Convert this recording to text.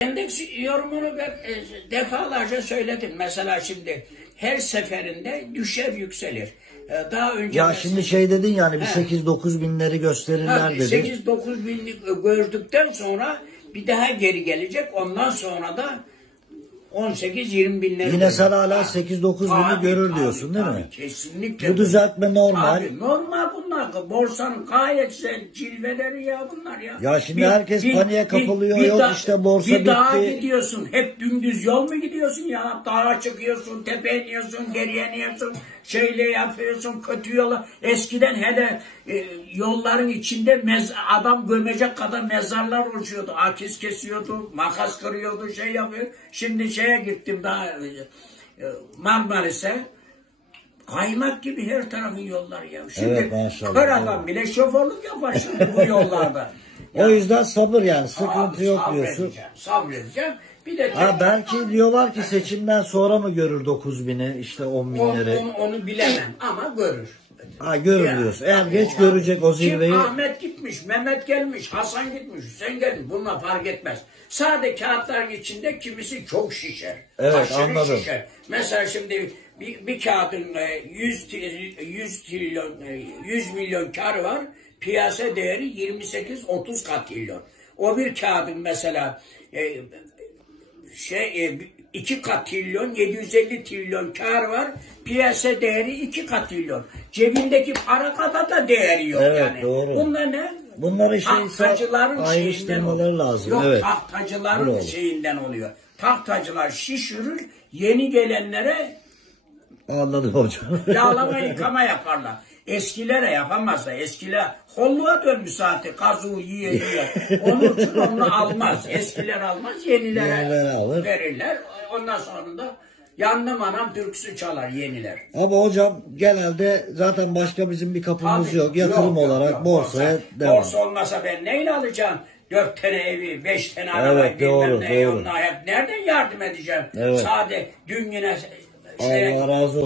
Endeks yorumunu ben e, defalarca söyledim. Mesela şimdi her seferinde düşer yükselir. E, Daha önce Ya şimdi şey dedin yani bir He. 8-9 binleri gösterirler dedin. 8-9 binlik gördükten sonra bir daha geri gelecek. Ondan sonra da 18-20 binleri Yine Ha. 8-9 bini görür tabii, diyorsun değil tabii, mi? Kesinlikle. Bu düzeltme normal. Tabii, normal bunlar. Borsanın gayet cilveleri ya bunlar ya. Ya şimdi herkes paniğe kapılıyor, yok da- işte borsa Bir daha bitti. gidiyorsun. Hep dümdüz yol mu gidiyorsun ya? Dağa çıkıyorsun, tepeye iniyorsun, geriye iniyorsun. Şeyle yapıyorsun, kötü yola. Eskiden hele e, yolların içinde mez, adam gömecek kadar mezarlar oluşuyordu. Akis kesiyordu, makas kırıyordu, şey yapıyor. Şimdi şeye gittim daha e, Marmaris'e. Kaymak gibi her tarafın yolları ya. Şimdi Evet, maşallah. kör adam bile şoförlük yapar şimdi bu yollarda. O yüzden sabır yani sıkıntı Abi, yok diyorsun. sabredeceğim, Sabredeceğim. Bir de Ha belki diyorlar ki seçimden sonra mı görür 9 bini işte 10 onu, binleri. onu, onu bilemem ama görür. Ha görür Ya. Eğer geç görecek o Kim zirveyi. Ahmet gitmiş, Mehmet gelmiş, Hasan gitmiş, Hüseyin gelmiş. Bunlar fark etmez. Sade kağıtların içinde kimisi çok şişer. Evet, aşırı anladım. Şişer. Mesela şimdi bir, bir kağıdın e, 100, tri- 100 trilyon, e, 100 milyon kar var. Piyasa değeri 28-30 katrilyon. O bir kağıdın mesela e, şey e, iki katrilyon 750 trilyon kar var. Piyasa değeri iki katrilyon. Cebindeki para kadar da değeri yok Evet, yani. doğru. Bunlar ne? Bunları şey Tahtacıların şeyinden ayrıştırmaları oluyor. lazım. Yok evet. tahtacıların Bravo. şeyinden oluyor. Tahtacılar şişirir yeni gelenlere Anladım hocam. yağlama yıkama yaparlar. Eskilere yapamazlar. Eskiler holluğa dönmüş zaten. Kazuğu yiye yiye. Onun için onu almaz. Eskiler almaz. Yenilere Yenileri alır. verirler. Ondan sonra da yandım anam türküsü çalar yeniler. Ama hocam genelde zaten başka bizim bir kapımız Tabii, yok. Yatırım yok, olarak yok. borsaya borsa, devam. Borsa olmasa ben neyle alacağım? Dört tane evi, beş tane Evet, bilmem doğru, ne, doğru. onlar hep nereden yardım edeceğim? Evet. Sade dün yine Allah razı olsun.